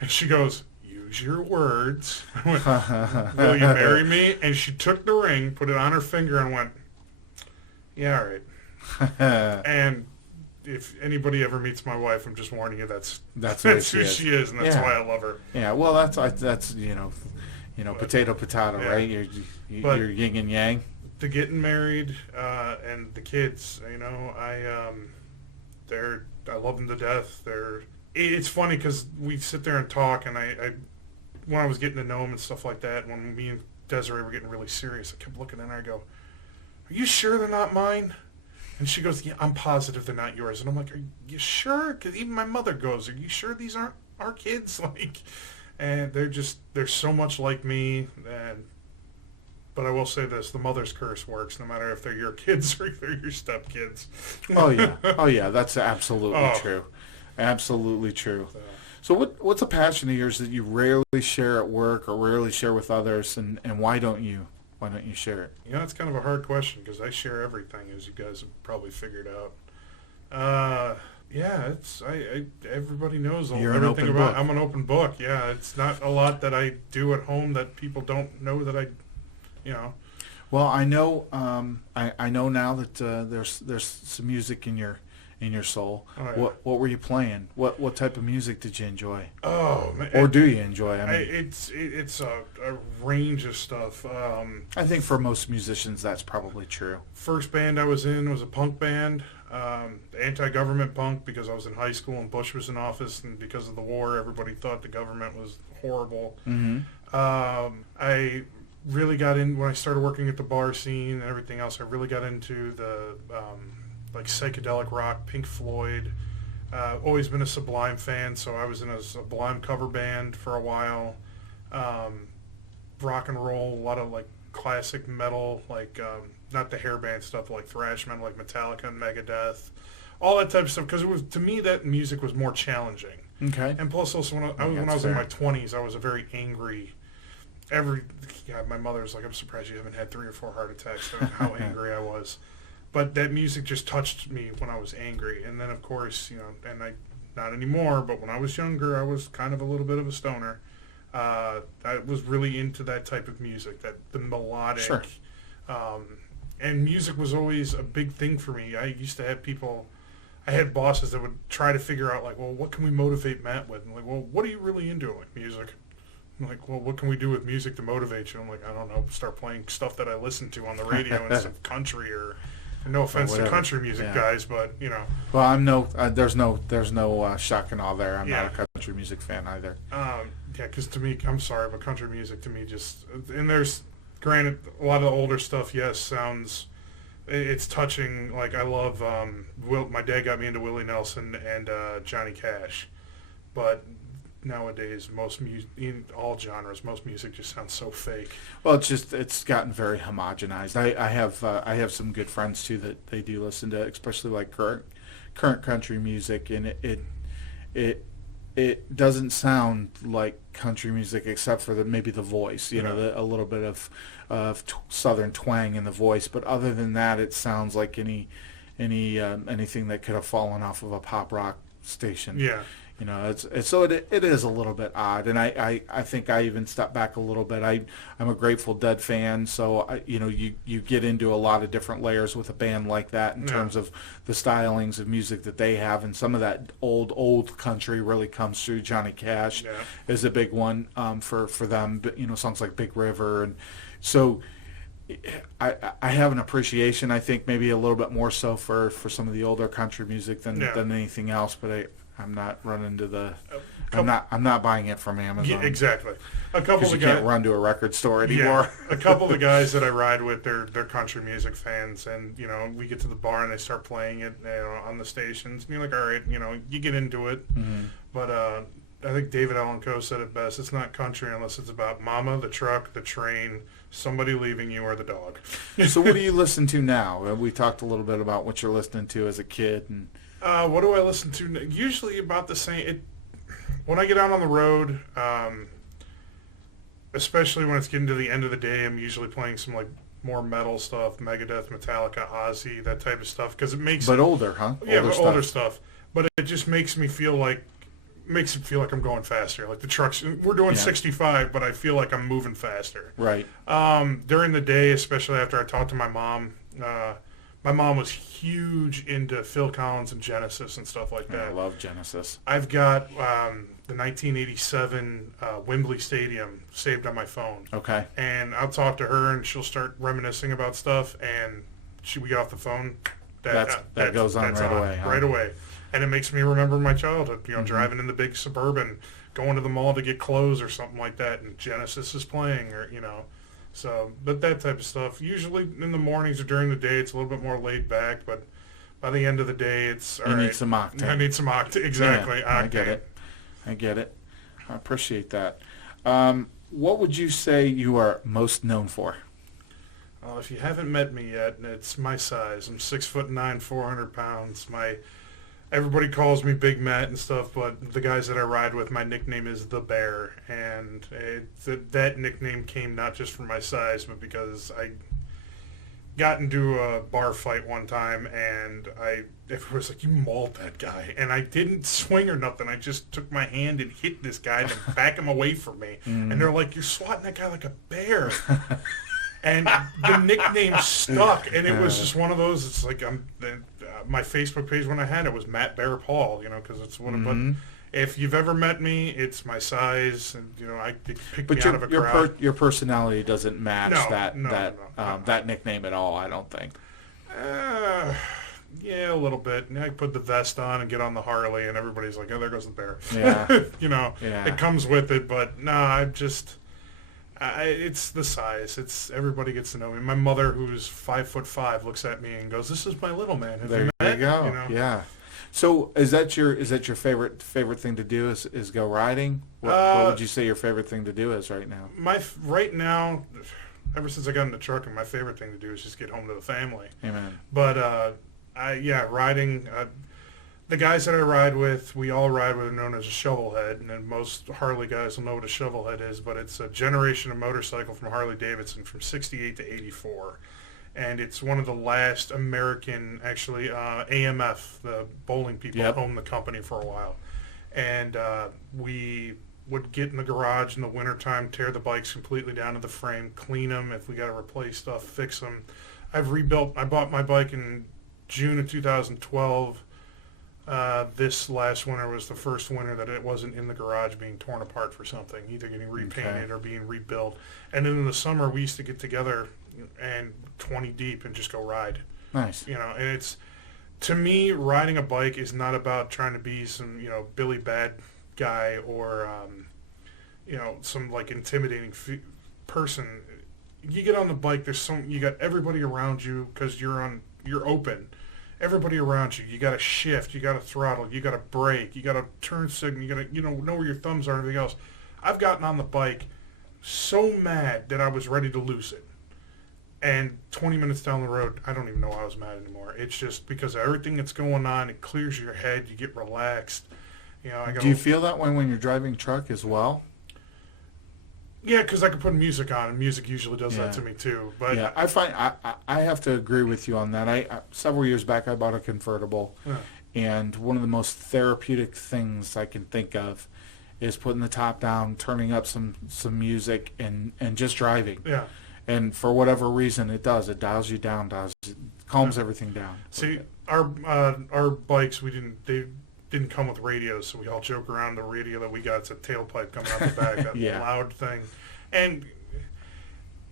And she goes, use your words. I went, will you marry me? And she took the ring, put it on her finger, and went, Yeah, all right. And if anybody ever meets my wife, I'm just warning you, that's who she is, and that's why I love her. Yeah, well, that's potato, right? You're yin and yang. The getting married and the kids, I love them to death. It's funny because we sit there and talk, and I when I was getting to know them and stuff like that, when me and Desiree were getting really serious, I kept looking at her and I go, "Are you sure they're not mine?" And she goes, "Yeah, I'm positive they're not yours." And I'm like, "Are you sure?" Because even my mother goes, "Are you sure these aren't our kids?" And they're so much like me. But I will say this: the mother's curse works, no matter if they're your kids or if they're your stepkids. Oh yeah, that's absolutely true, absolutely true. So what's a passion of yours that you rarely share at work or rarely share with others, and why don't you? Why don't you share it? It's kind of a hard question because I share everything, as you guys have probably figured out. Everybody knows everything about. I'm an open book. Yeah, it's not a lot that I do at home that people don't know that I. Well, I know. I know now that there's some music in your soul. Oh, yeah. What were you playing? What type of music did you enjoy? Oh, man. Or do you enjoy? It's a range of stuff. I think for most musicians that's probably true. First band I was in was a punk band, anti-government punk, because I was in high school and Bush was in office, and because of the war, everybody thought the government was horrible. Mm-hmm. I really got in when I started working at the bar scene and everything else. I really got into the psychedelic rock, Pink Floyd. Always been a Sublime fan, so I was in a Sublime cover band for a while. Rock and roll, a lot of classic metal, not the hair band stuff, like thrash metal, like Metallica and Megadeth, all that type of stuff. Because to me, that music was more challenging. Okay. And plus, also when I was in my 20s, I was a very angry. My mother was like, "I'm surprised you haven't had 3 or 4 heart attacks." How angry I was. But that music just touched me when I was angry. And then, of course, and not anymore, but when I was younger, I was kind of a little bit of a stoner. I was really into that type of music, the melodic. Sure. And music was always a big thing for me. I used to have I had bosses that would try to figure out, well, what can we motivate Matt with? And well, what are you really into? Music. I'm like, well, what can we do with music to motivate you? I'm like, I don't know, start playing stuff that I listen to on the radio instead of country or... No offense to country music guys, but Well, there's no shock and awe there. I'm not a country music fan either. Because to me, I'm sorry, but country music to me just, and there's, granted, a lot of the older stuff, sounds, it's touching. I love, my dad got me into Willie Nelson and Johnny Cash, but nowadays in all genres, most music just sounds so fake. Well, it's gotten very homogenized. I have some good friends too that they do listen to, especially current country music, and it doesn't sound like country music except for maybe the voice, a little bit of southern twang in the voice, but other than that, it sounds like anything that could have fallen off of a pop rock station. Yeah. It is a little bit odd, and I think I even stepped back a little bit. I'm a Grateful Dead fan, so you get into a lot of different layers with a band like that in terms of the stylings of music that they have, and some of that old country really comes through. Johnny Cash is a big one for them. Songs like Big River, and so I have an appreciation. I think maybe a little bit more so for some of the older country music than anything else, but I'm not running to I'm not buying it from Amazon. Yeah, exactly. A couple of you guys can't run to a record store anymore. Yeah, a couple of the guys that I ride with, they're country music fans, and we get to the bar and they start playing it on the stations, and you're like, all right, you get into it. Mm-hmm. But I think David Allan Coe said it best: it's not country unless it's about mama, the truck, the train, somebody leaving you, or the dog. So what do you listen to now? We talked a little bit about what you're listening to as a kid, and what do I listen to? Usually about the same. When I get out on the road, especially when it's getting to the end of the day, I'm usually playing some more metal stuff, Megadeth, Metallica, Ozzy, that type of stuff, because it makes. But older, huh? Yeah, older stuff. But it just makes it feel like I'm going faster. Like the trucks, we're doing 65, but I feel like I'm moving faster. Right. During the day, especially after I talk to my mom. My mom was huge into Phil Collins and Genesis and stuff like that. I love Genesis. I've got the 1987 Wembley Stadium saved on my phone. Okay. And I'll talk to her, and she'll start reminiscing about stuff, and we get off the phone. That goes on right away. Huh? Right away. And it makes me remember my childhood, Mm-hmm. driving in the big Suburban, going to the mall to get clothes or something like that, and Genesis is playing, or, So, but that type of stuff. Usually in the mornings or during the day, it's a little bit more laid back, but by the end of the day, it's, all right. You need some octane. I need some octane, exactly. Yeah, octane. I get it. I appreciate that. What would you say you are most known for? If you haven't met me yet, it's my size. I'm 6'9", 400 pounds. Everybody calls me Big Matt and stuff, but the guys that I ride with, my nickname is The Bear, and that nickname came not just from my size, but because I got into a bar fight one time, and everyone was like, "You mauled that guy," and I didn't swing or nothing. I just took my hand and hit this guy to back him away from me, and they're like, "You're swatting that guy like a bear." And the nickname stuck, and it was just one of those. It's like my Facebook page when I had it was Matt Bear Paul, because it's one of. But if you've ever met me, it's my size, and I pick me out of a crowd. Your personality doesn't match No. that nickname at all. I don't think. Yeah, a little bit. I put the vest on and get on the Harley, and everybody's like, "Oh, there goes the bear." Yeah. Yeah. It comes with it, but no, it's the size. It's everybody gets to know me. My mother, who's 5'5", looks at me and goes, "This is my little man." Have you met? You go. Yeah. So is that your favorite thing to do? Is go riding? What would you say your favorite thing to do is right now? Right now, ever since I got in the truck, my favorite thing to do is just get home to the family. Amen. But riding. The guys that I ride with, we all ride with, are known as a shovelhead, and then most Harley guys will know what a shovelhead is, but it's a generation of motorcycle from Harley Davidson from 68 to 84. And it's one of the last American, actually, AMF, the bowling people, owned the company for a while. And we would get in the garage in the wintertime, tear the bikes completely down to the frame, clean them. If we got to replace stuff, fix them. I bought my bike in June of 2012. This last winter was the first winter that it wasn't in the garage being torn apart for something, either getting repainted or being rebuilt. And then in the summer, we used to get together and 20 deep and just go ride. Nice. And it's, to me, riding a bike is not about trying to be some, Billy Bad guy or, some like intimidating person. You get on the bike, you got everybody around you because you're open. Everybody around you, you got to shift, you got to throttle, you got to brake, you got to turn signal, you got to know where your thumbs are and everything else. I've gotten on the bike so mad that I was ready to lose it. And 20 minutes down the road, I don't even know why I was mad anymore. It's just because of everything that's going on, it clears your head, you get relaxed. Do you feel that way when you're driving truck as well? Yeah, because I can put music on, and music usually does that to me too. But yeah, I find I have to agree with you on that. I several years back I bought a convertible, and one of the most therapeutic things I can think of is putting the top down, turning up some music, and just driving. Yeah. And for whatever reason, it does. It dials you down, calms everything down. See, our bikes, they didn't come with radios, so we all joke around the radio that we got. It's a tailpipe coming out the back, that loud thing. And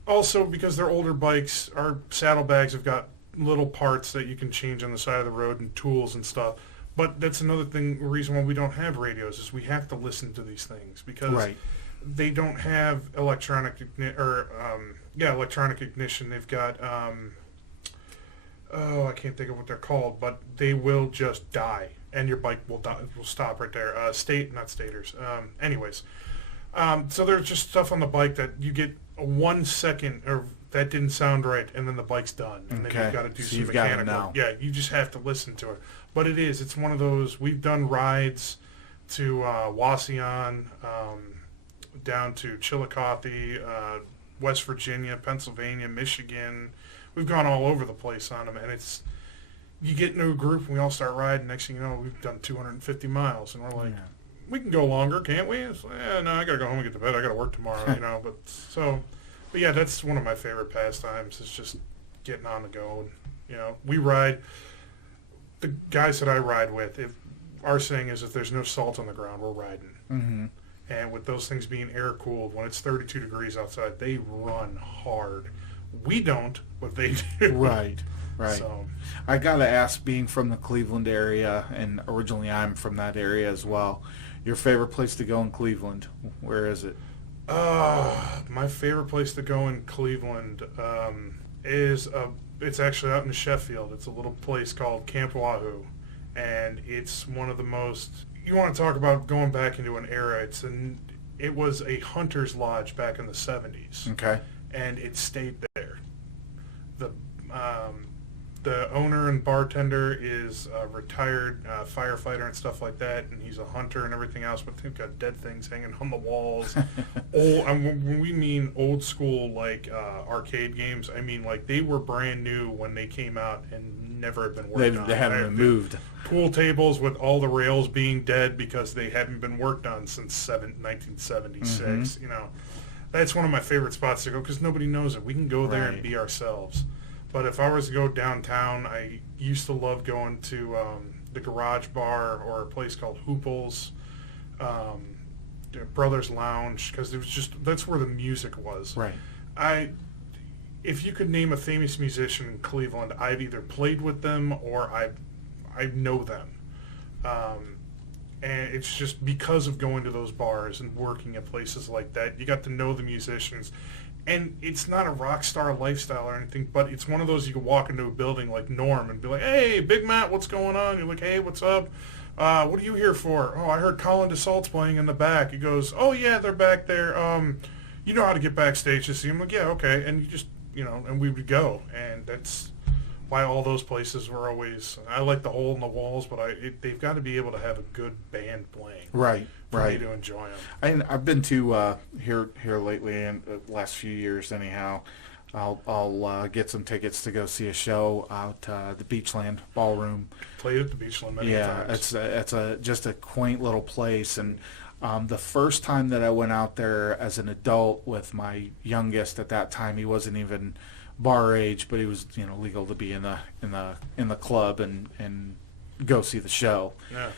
also, because they're older bikes, our saddlebags have got little parts that you can change on the side of the road and tools and stuff. But that's another reason why we don't have radios, is we have to listen to these things because they don't have electronic ignition. They've got I can't think of what they're called, but they will just die, and your bike will stop right there. Not stators. So there's just stuff on the bike that you get 1 second, or that didn't sound right, and then the bike's done, and then you've got to do some mechanical. Yeah, you just have to listen to it. But it's one of those. We've done rides to Wauseon, down to Chillicothe, West Virginia, Pennsylvania, Michigan. We've gone all over the place on them, and you get into a group and we all start riding. Next thing you know, we've done 250 miles, and we're like, we can go longer, can't we? It's like, no, I gotta go home and get to bed. I gotta work tomorrow, But yeah, that's one of my favorite pastimes. Is just getting on the go. You know, we ride, the guys that I ride with, if our saying is if there's no salt on the ground, we're riding. Mm-hmm. And with those things being air cooled, when it's 32 degrees outside, they run hard. We don't, but they do. Right. So, I gotta ask, being from the Cleveland area, and originally I'm from that area as well, your favorite place to go in Cleveland, where is it? My favorite place to go in Cleveland it's actually out in Sheffield. It's a little place called Camp Wahoo, and it's one of the most. You want to talk about going back into an era? It was a hunter's lodge back in the 70s. Okay. And it stayed there. The owner and bartender is a retired firefighter and stuff like that, and he's a hunter and everything else, but they've got dead things hanging on the walls. When we mean old school, like arcade games, I mean like they were brand new when they came out and never had been worked on. They haven't been moved. Pool tables with all the rails being dead because they haven't been worked on since 1976. Mm-hmm. You know, that's one of my favorite spots to go because nobody knows it. We can go there Right. and be ourselves. But if I was to go downtown, I used to love going to the Garage Bar or a place called Hoople's, Brothers Lounge, because it was that's where the music was. Right. If you could name a famous musician in Cleveland, I've either played with them or I know them. And it's just because of going to those bars and working at places like that, you got to know the musicians. And it's not a rock star lifestyle or anything, but it's one of those you can walk into a building like Norm and be like, hey, Big Matt, what's going on? You're like, hey, what's up? What are you here for? Oh, I heard Colin DeSalt's playing in the back. He goes, oh, yeah, they're back there. You know how to get backstage to see them? Like, yeah, okay. And you just, and we would go. And that's why all those places were always, I like the hole in the walls, but they've got to be able to have a good band playing. Right. For me to enjoy them. I've been to here lately, in the last few years anyhow. I'll get some tickets to go see a show out the Beachland Ballroom. Played at the Beachland many times. It's just a quaint little place, and the first time that I went out there as an adult with my youngest at that time, he wasn't even bar age, but he was legal to be in the club and go see the show. Yeah.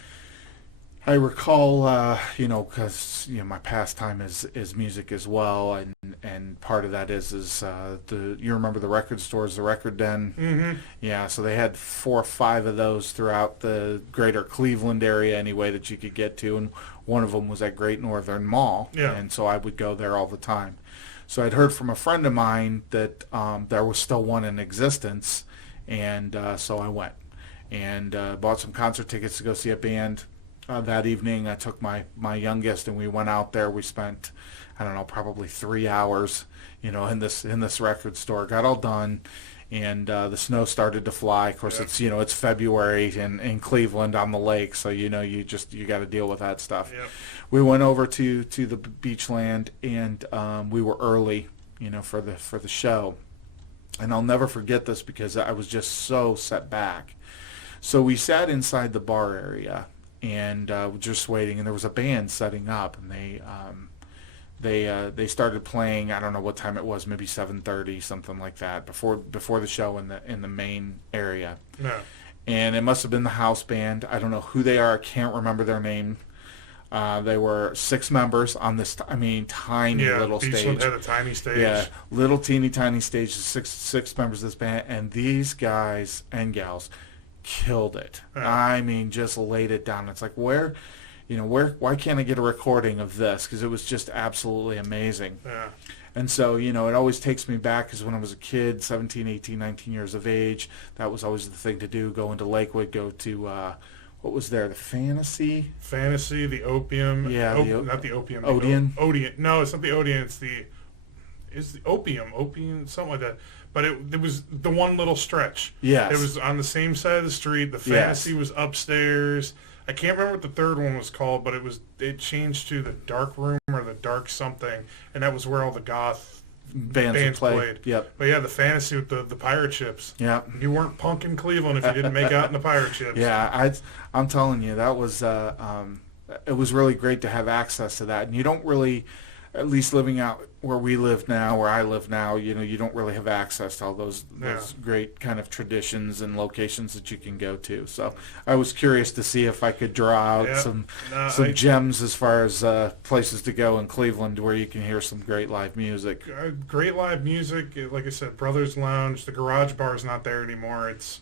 I recall, because my pastime is music as well, and part of that is you remember the record stores, the Record Den. Mm-hmm. Yeah, so they had 4 or 5 of those throughout the greater Cleveland area anyway that you could get to, and one of them was at Great Northern Mall. Yeah. And so I would go there all the time. So I'd heard from a friend of mine that there was still one in existence, and so I went and bought some concert tickets to go see a band. That evening, I took my youngest, and we went out there. We spent, I don't know, probably 3 hours, in this record store. Got all done, and the snow started to fly. Of course, Yeah. it's February in Cleveland on the lake, so you got to deal with that stuff. Yep. We went over to the Beachland, and we were early, for the show. And I'll never forget this because I was just so set back. So we sat inside the bar area and just waiting, and there was a band setting up, and they started playing. I don't know what time it was, maybe 7:30, something like that, before the show in the main area. Yeah. And it must have been the house band. I don't know who they are. I can't remember their name. They were 6 members on this, tiny little stage. Beachland had a tiny stage. Yeah, little teeny tiny stage. Six members of this band, and these guys and gals killed it. Yeah. Just laid it down. It's like, why can't I get a recording of this? Because it was just absolutely amazing. Yeah. And so, it always takes me back, because when I was a kid, 17, 18, 19 years of age, that was always the thing to do, go into Lakewood, go to, what was there, the Fantasy, the Opium. Yeah, not the Opium. Odeon? Odeon. No, it's not the Odeon. It's the Opium, something like that. But it was the one little stretch. Yes. It was on the same side of the street. The Fantasy was upstairs. I can't remember what the third one was called, but it changed to the Dark Room or the Dark something, and that was where all the goth bands played. Yep. But yeah, the Fantasy with the pirate ships. Yeah. You weren't punk in Cleveland if you didn't make out in the pirate ships. Yeah, I'm telling you, that was it was really great to have access to that, and you don't really. at least living out where we live now, where I live now, you don't really have access to all those great kind of traditions and locations that you can go to. So I was curious to see if I could draw out some gems as far as places to go in Cleveland where you can hear some great live music. Great live music. Like I said, Brothers Lounge. The Garage Bar is not there anymore. It's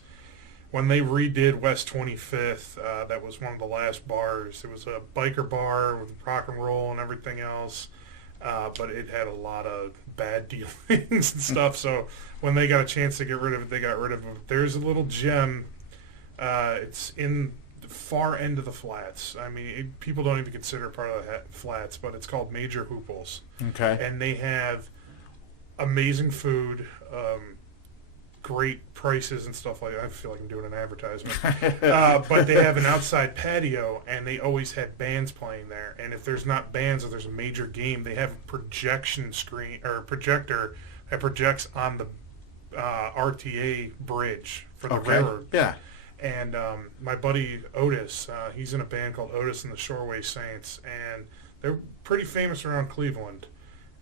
when they redid West 25th, that was one of the last bars. It was a biker bar with rock and roll and everything else. But it had a lot of bad dealings and stuff. So when they got a chance to get rid of it, they got rid of it. There's a little gem. It's in the far end of the flats. I mean, people don't even consider it part of the flats, but it's called Major Hooples. Okay. And they have amazing food, great prices and stuff like that. I feel like I'm doing an advertisement. But they have an outside patio, and they always have bands playing there. And if there's not bands or there's a major game, they have a projection screen or projector that projects on the RTA bridge for the railroad. Yeah. And my buddy Otis, he's in a band called Otis and the Shoreway Saints, and they're pretty famous around Cleveland.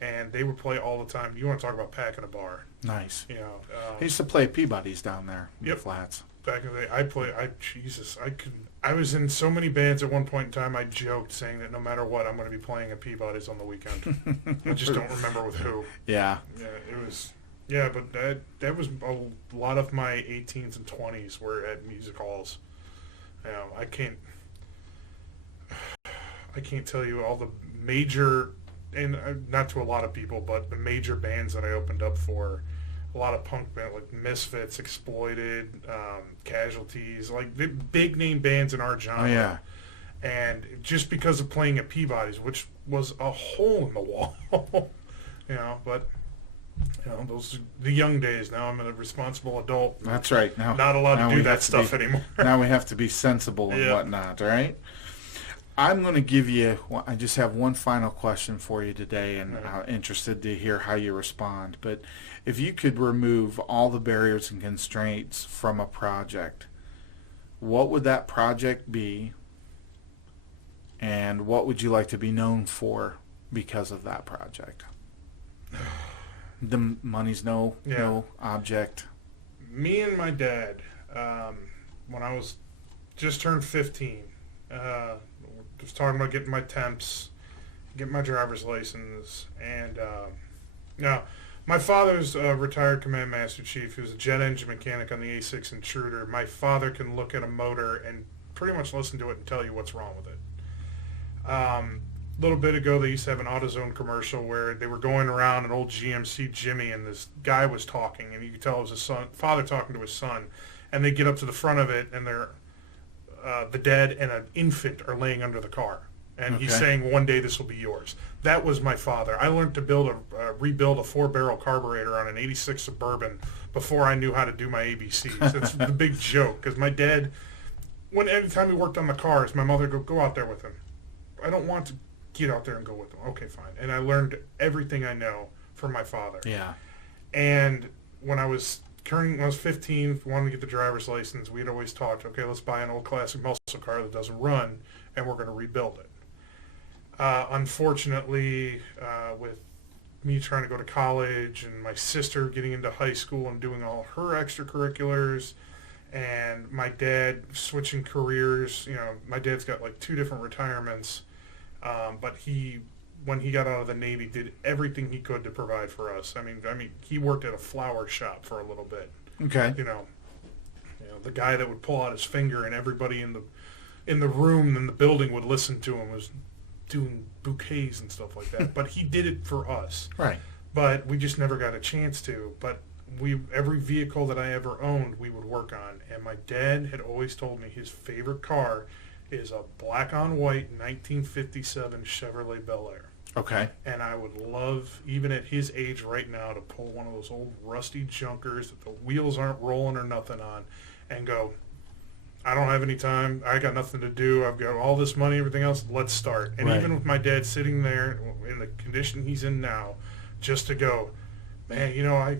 And they would play all the time. You want to talk about packing a bar? Nice. You know, I used to play at Peabody's down there in the flats. Back in the day, I was in so many bands at one point in time. I joked saying that no matter what, I'm going to be playing at Peabody's on the weekend. I just don't remember with who. Yeah. Yeah, it was. Yeah, but that was a lot of my 18s and 20s were at music halls. You know, I can't tell you all the major. And not to a lot of people, but the major bands that I opened up for, a lot of punk bands like Misfits, Exploited, Casualties, like the big name bands in our genre. Oh, yeah. And just because of playing at Peabody's, which was a hole in the wall, but those are the young days. Now I'm a responsible adult. That's right. Now not allowed to do that stuff anymore. Now we have to be sensible and whatnot, right? I'm going to give you, I just have one final question for you today, and I'm interested to hear how you respond. But if you could remove all the barriers and constraints from a project, what would that project be, and what would you like to be known for because of that project? The money's no object. Me and my dad, when I was just turned 15, was talking about getting my temps, getting my driver's license, and my father's a retired command master chief. He was a jet engine mechanic on the A6 Intruder. My father can look at a motor and pretty much listen to it and tell you what's wrong with it. A little bit ago, they used to have an AutoZone commercial where they were going around an old GMC Jimmy, and this guy was talking, and you could tell it was his father talking to his son, and they get up to the front of it, and they're the dad and an infant are laying under the car. And he's saying, one day this will be yours. That was my father. I learned to rebuild a 4-barrel carburetor on an 86 Suburban before I knew how to do my ABCs. That's the big joke. Because my dad, every time he worked on the cars, my mother would go out there with him. I don't want to get out there and go with him. Okay, fine. And I learned everything I know from my father. Yeah. And when I was 15, wanted to get the driver's license, we'd always talked, okay, let's buy an old classic muscle car that doesn't run, and we're going to rebuild it. Unfortunately, with me trying to go to college and my sister getting into high school and doing all her extracurriculars, and my dad switching careers, my dad's got like 2 different retirements, but when he got out of the Navy, did everything he could to provide for us. I mean, he worked at a flower shop for a little bit. Okay. The guy that would pull out his finger and everybody in the room in the building would listen to him was doing bouquets and stuff like that. But he did it for us. Right. But we just never got a chance to. But every vehicle that I ever owned, we would work on. And my dad had always told me his favorite car is a black on white 1957 Chevrolet Bel Air. Okay. And I would love, even at his age right now, to pull one of those old rusty junkers that the wheels aren't rolling or nothing on and go, I don't have any time. I got nothing to do. I've got all this money, everything else. Let's start. And even with my dad sitting there in the condition he's in now, just to go, man, I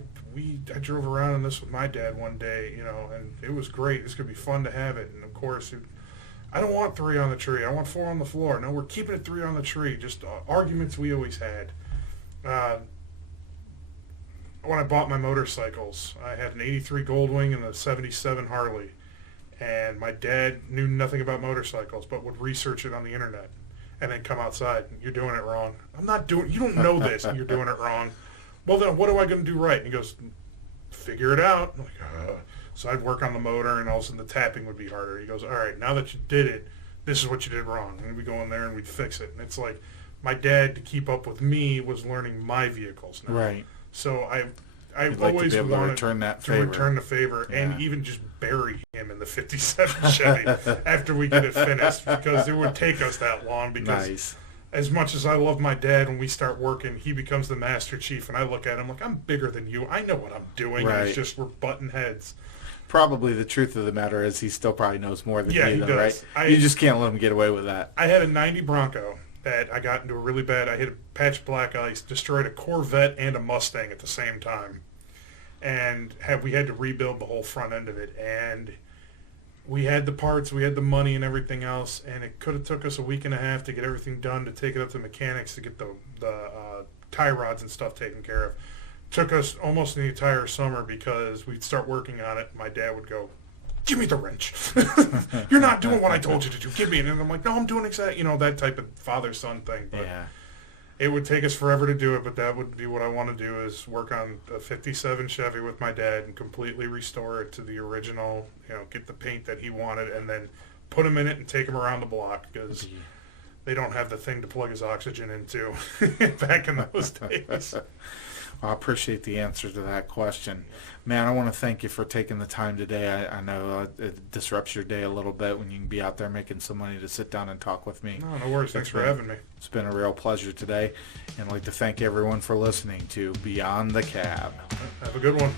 drove around in this with my dad one day, and it was great. It's going to be fun to have it. And, of course, I don't want 3 on the tree. I want 4 on the floor. No, we're keeping it 3 on the tree. Just arguments we always had. When I bought my motorcycles, I had an 83 Goldwing and a 77 Harley. And my dad knew nothing about motorcycles, but would research it on the internet and then come outside. You're doing it wrong. I'm not doing, you don't know this and you're doing it wrong. Well, then what am I going to do right? And he goes, figure it out. I'm like, So I'd work on the motor and all of a sudden the tapping would be harder. He goes, all right, now that you did it, this is what you did wrong. And we'd go in there and we'd fix it. And it's like my dad, to keep up with me, was learning my vehicles now. Right. So I've like always to be able wanted to return that to favor. return the favor Yeah. and even just bury him in the 57 Chevy after we get it finished, because it would take us that long. Because Nice. as much as I love my dad, when we start working, he becomes the master chief, and I look at him like, I'm bigger than you. I know what I'm doing. Right. And it's just we're butting heads. Probably the truth of the matter is he still probably knows more than Yeah, you, he though, does. right? You just can't let him get away with that. I had a 90 Bronco that I got into a really bad. I hit a patch of black ice, destroyed a Corvette and a Mustang at the same time, and we had to rebuild the whole front end of it. And we had the parts, we had the money and everything else, and it could have took us a week and a half to get everything done, to take it up to mechanics, to get the tie rods and stuff taken care of. Took us almost the entire summer, because we'd start working on it. My dad would go, give me the wrench. You're not doing what I told you to do. Give me it. And I'm like, no, I'm doing exactly, that type of father-son thing. But Yeah. it would take us forever to do it, but that would be what I want to do, is work on a 57 Chevy with my dad and completely restore it to the original, get the paint that he wanted, and then put him in it and take him around the block, because they don't have the thing to plug his oxygen into back in those days. I appreciate the answer to that question. Man, I want to thank you for taking the time today. I know it disrupts your day a little bit when you can be out there making some money to sit down and talk with me. No worries. Thanks for having me. It's been a real pleasure today. And I'd like to thank everyone for listening to Beyond the Cab. Have a good one.